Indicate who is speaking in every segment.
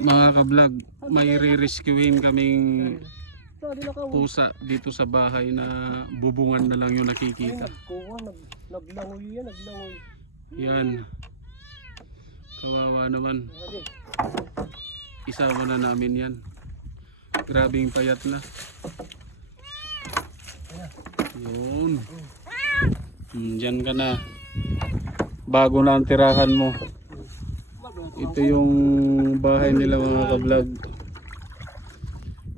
Speaker 1: mga kablog, may re-rescuein kaming pusa dito sa bahay na bubungan na lang yung nakikita.
Speaker 2: naglangoy yan, naglangoy.
Speaker 1: Yan. Kawawa naman. Isama na namin yan. Grabing payat na. Yun. Hmm, dyan ka na. Bago na ang tirahan mo. Ito yung bahay nila mga kablog.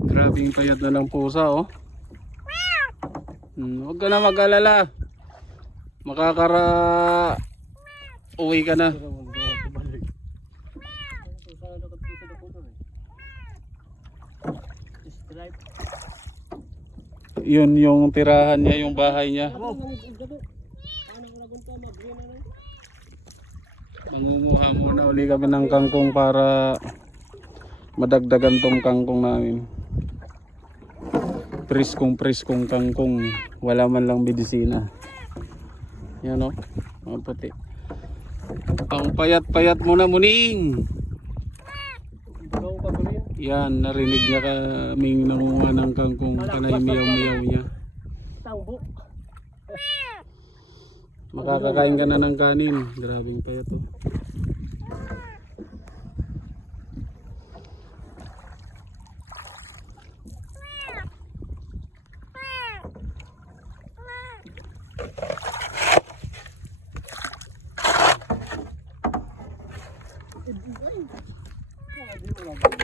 Speaker 1: Grabing payat na ng pusa oh. Hmm, huwag ka na mag-alala. Makakara... Uwi ka na. Yun yung tirahan niya, yung bahay niya.
Speaker 2: Ka, mabigyan na lang.
Speaker 1: Mangunguha muna uli kami ng kangkong para madagdagan tong kangkong namin. Priskong priskong kangkong. Wala man lang medisina. Yan o. Mga puti. Ang payat-payat mo na muning. Yan, narinig niya kaming nangunguha ng kangkong panay miyaw-miyaw niya.
Speaker 2: Tangbo.
Speaker 1: Makakakain ka na ng kanin. Grabing payat oh.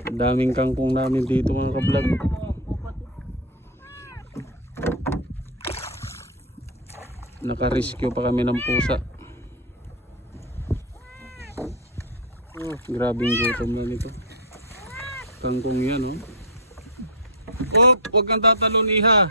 Speaker 1: Ang daming kangkong namin dito mga kablog. Naka-rescue pa kami ng pusa. Oh, grabing gutom na nito. Kangkong yan oh. Oh, huwag kang tatalon iha.